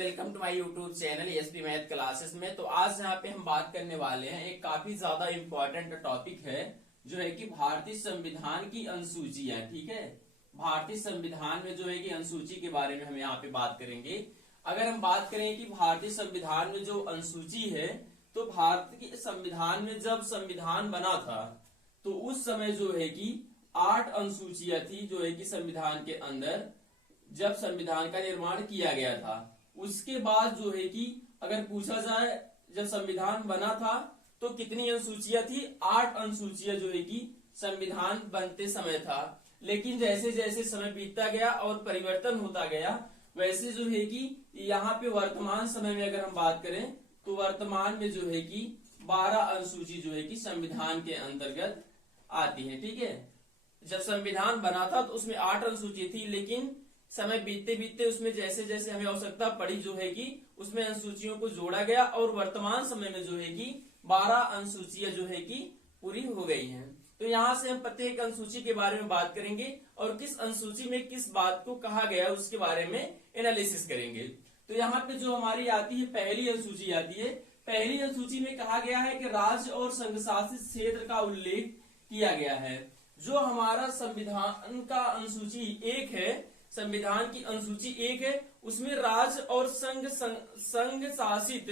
Welcome to my YouTube channel SP math classes में। तो आज यहाँ पे हम बात करने वाले हैं, एक काफी ज्यादा इम्पोर्टेंट टॉपिक है जो है कि भारतीय संविधान की अनुसूचियां। ठीक है, भारतीय संविधान में जो है कि अनुसूची के बारे में हम यहाँ पे बात करेंगे। अगर हम बात करें कि भारतीय संविधान में जो अनुसूची है, तो भारत के संविधान में जब संविधान बना था तो उस समय जो है कि 8 अनुसूचियां थी जो है कि संविधान के अंदर जब संविधान का निर्माण किया गया था। उसके बाद जो है कि अगर पूछा जाए जब संविधान बना था तो कितनी अनुसूचियां थी, 8 अनुसूचियां जो है कि संविधान बनते समय था। लेकिन जैसे जैसे समय बीतता गया और परिवर्तन होता गया, वैसे जो है कि यहाँ पे वर्तमान समय में अगर हम बात करें तो वर्तमान में जो है कि 12 अनुसूची जो है कि संविधान के अंतर्गत आती है। ठीक है, जब संविधान बना था तो उसमें 8 अनुसूची थी, लेकिन समय बीतते बीतते उसमें जैसे जैसे हमें आवश्यकता पड़ी जो है कि उसमें अनुसूचियों को जोड़ा गया और वर्तमान समय में जो है कि 12 अनुसूचियां जो है कि पूरी हो गई हैं। तो यहाँ से हम प्रत्येक अनुसूची के बारे में बात करेंगे और किस अनुसूची में किस बात को कहा गया उसके बारे में एनालिसिस करेंगे। तो यहाँ पे जो हमारी आती है पहली अनुसूची आती है। पहली अनुसूची में कहा गया है कि राज्य और संघ शासित क्षेत्र का उल्लेख किया गया है। जो हमारा संविधान का अनुसूची 1 है, संविधान की अनुसूची 1 है, उसमें राज्य और संघ शासित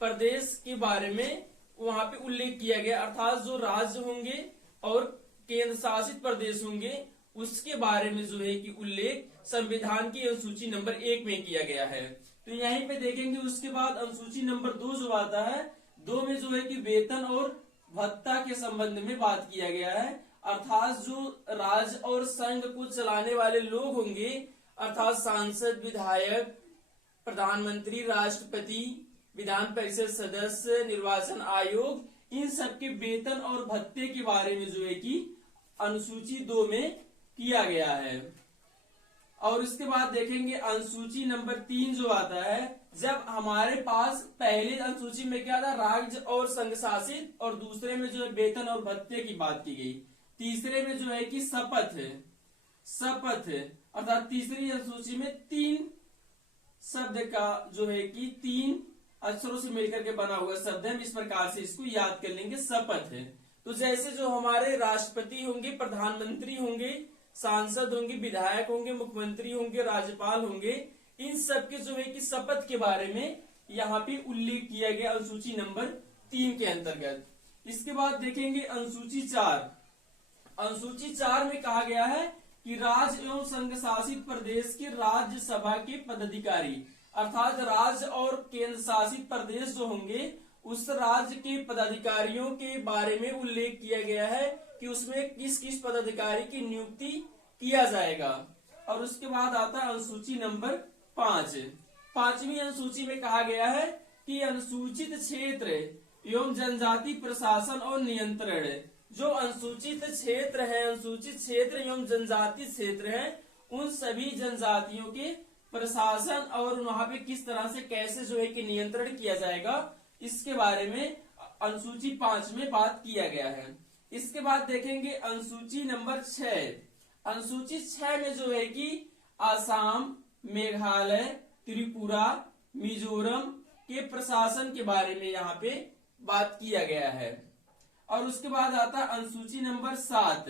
प्रदेश के बारे में वहां पे उल्लेख किया गया, अर्थात जो राज्य होंगे और केंद्र शासित प्रदेश होंगे उसके बारे में जो है कि उल्लेख संविधान की अनुसूची नंबर 1 में किया गया है। तो यहीं पे देखेंगे। उसके बाद अनुसूची नंबर 2 जो आता है, 2 में जो है कि वेतन और भत्ता के संबंध में बात किया गया है, अर्थात जो राज्य और संघ को चलाने वाले लोग होंगे, अर्थात सांसद, विधायक, प्रधानमंत्री, राष्ट्रपति, विधान परिषद सदस्य, निर्वाचन आयोग, इन सबके वेतन और भत्ते के बारे में जो है कि अनुसूची 2 में किया गया है। और उसके बाद देखेंगे अनुसूची नंबर 3 जो आता है, जब हमारे पास पहले अनुसूची में क्या था, राज्य और संघ शासित, और दूसरे में जो है वेतन और भत्ते की बात की गई, तीसरे में जो है कि शपथ अर्थात तीसरी अनुसूची में 3 शब्द का जो है कि 3 अक्षरों से मिलकर के बना हुआ शब्द है। हम इस प्रकार से इसको याद कर लेंगे, शपथ है। तो जैसे जो हमारे राष्ट्रपति होंगे, प्रधानमंत्री होंगे, सांसद होंगे, विधायक होंगे, मुख्यमंत्री होंगे, राज्यपाल होंगे, इन सब के जो है कि शपथ के बारे में यहाँ पे उल्लेख किया गया अनुसूची नंबर 3 के अंतर्गत। इसके बाद देखेंगे अनुसूची 4। अनुसूची 4 में कहा गया है कि राज्य एवं संघ शासित प्रदेश के राज्यसभा के पदाधिकारी, अर्थात राज्य और केंद्र शासित प्रदेश जो होंगे उस राज्य के पदाधिकारियों के बारे में उल्लेख किया गया है कि उसमें किस किस पदाधिकारी की नियुक्ति किया जाएगा। और उसके बाद आता है अनुसूची नंबर 5। 5वीं अनुसूची में कहा गया है कि अनुसूचित क्षेत्र एवं जनजाति प्रशासन और नियंत्रण, जो अनुसूचित क्षेत्र है, अनुसूचित क्षेत्र एवं जनजाति क्षेत्र है, उन सभी जनजातियों के प्रशासन और वहां पे किस तरह से कैसे जो है कि नियंत्रण किया जाएगा, इसके बारे में अनुसूची 5 में बात किया गया है। इसके बाद देखेंगे अनुसूची नंबर 6। अनुसूची 6 में जो है कि आसाम, मेघालय, त्रिपुरा, मिजोरम के प्रशासन के बारे में यहाँ पे बात किया गया है। और उसके बाद आता है अनुसूची नंबर 7।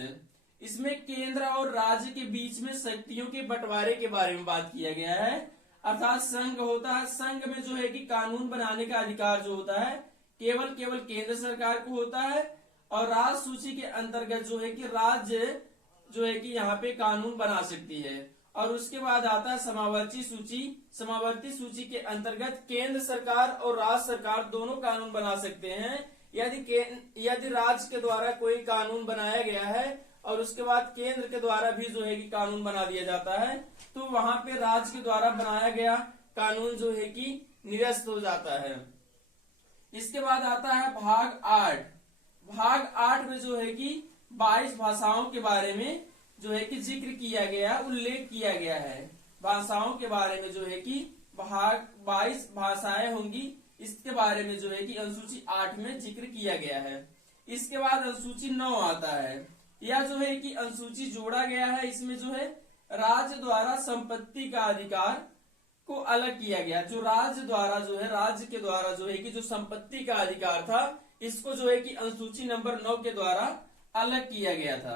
इसमें केंद्र और राज्य के बीच में शक्तियों के बंटवारे के बारे में बात किया गया है, अर्थात संघ होता है, संघ में जो है कि कानून बनाने का अधिकार जो होता है केवल केंद्र सरकार को होता है, और राज्य सूची के अंतर्गत जो है कि राज्य जो है कि यहाँ पे कानून बना सकती है। और उसके बाद आता है समावर्ती सूची। समावर्ती सूची के अंतर्गत केंद्र सरकार और राज्य सरकार दोनों कानून बना सकते हैं। यदि राज्य के द्वारा कोई कानून बनाया गया है और उसके बाद केंद्र के द्वारा भी जो है कि कानून बना दिया जाता है, तो वहां पे राज्य के द्वारा बनाया गया कानून जो है कि निरस्त हो जाता है। इसके बाद आता है भाग 8। भाग 8 में जो है कि 22 भाषाओं के बारे में जो है कि जिक्र किया गया, उल्लेख किया गया है। भाषाओं के बारे में जो है कि भाग 22 भाषाएं होंगी, इसके बारे में जो है कि अनुसूची 8 में जिक्र किया गया है। इसके बाद अनुसूची 9 आता है। यह जो है कि अनुसूची जोड़ा गया है, इसमें जो है राज्य द्वारा संपत्ति का अधिकार को अलग किया गया। जो राज्य द्वारा जो है, राज्य के द्वारा जो है कि जो संपत्ति का अधिकार था, इसको जो है कि अनुसूची नंबर 9 के द्वारा अलग किया गया था।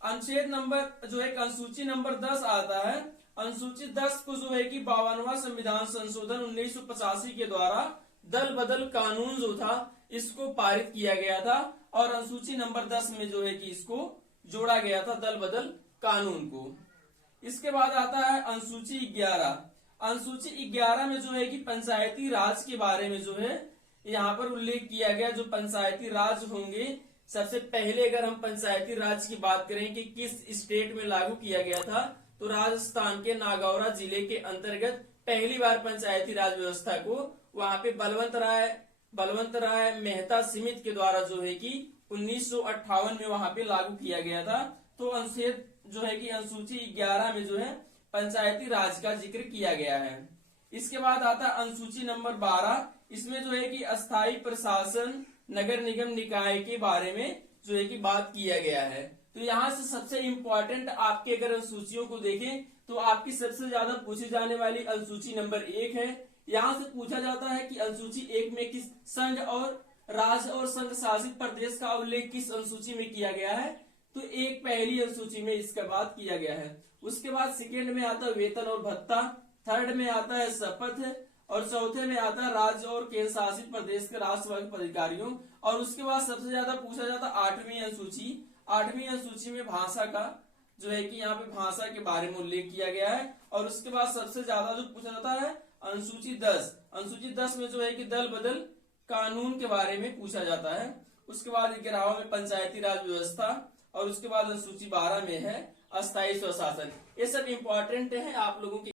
अनुच्छेद नंबर जो है अनुसूची नंबर 10 आता है। अनुसूची 10 को जो है कि 52वां संविधान संशोधन 1985 के द्वारा दल बदल कानून जो था इसको पारित किया गया था, और अनुसूची नंबर 10 में जो है कि इसको जोड़ा गया था दल बदल कानून को। इसके बाद आता है अनुसूची 11। अनुसूची 11 में जो है कि पंचायती राज के बारे में जो है यहाँ पर उल्लेख किया गया। जो पंचायती राज होंगे, सबसे पहले अगर हम पंचायती राज की बात करें कि किस स्टेट में लागू किया गया था, तो राजस्थान के नागौर जिले के अंतर्गत पहली बार पंचायती राज व्यवस्था को वहां पे बलवंत राय मेहता समिति के द्वारा जो है कि 1958 में वहां पे लागू किया गया था। तो अनुच्छेद जो है कि अनुसूची 11 में जो है पंचायती राज का जिक्र किया गया है। इसके बाद आता है अनुसूची नंबर 12। इसमें जो है कि अस्थायी प्रशासन, नगर निगम निकाय के बारे में जो है कि बात किया गया है। तो यहाँ से सबसे इम्पोर्टेंट आपके अगर अनुसूचियों को देखें तो आपकी सबसे ज्यादा पूछी जाने वाली अनुसूची नंबर 1 है। यहाँ से पूछा जाता है कि अनुसूची 1 में किस संघ और राज्य और संघ शासित प्रदेश का उल्लेख किस अनुसूची में किया गया है, तो एक पहली अनुसूची में इसका बात किया गया है। उसके बाद सेकेंड में आता है वेतन और भत्ता, थर्ड में आता है शपथ, और चौथे में आता है राज्य और केंद्र शासित प्रदेश के राष्ट्रवर्ग पदाधिकारियों। और उसके बाद सबसे ज्यादा पूछा जाता है 8वीं अनुसूची। 8वीं अनुसूची में भाषा का जो है कि यहाँ पे भाषा के बारे में उल्लेख किया गया है। और उसके बाद सबसे ज्यादा जो पूछा जाता है अनुसूची 10। अनुसूची 10 में जो है कि दल बदल कानून के बारे में पूछा जाता है। उसके बाद 11वां में पंचायती राज व्यवस्था, और उसके बाद अनुसूची 12 में है अस्थायी स्वशासन। ये सब इंपॉर्टेंट है आप लोगों के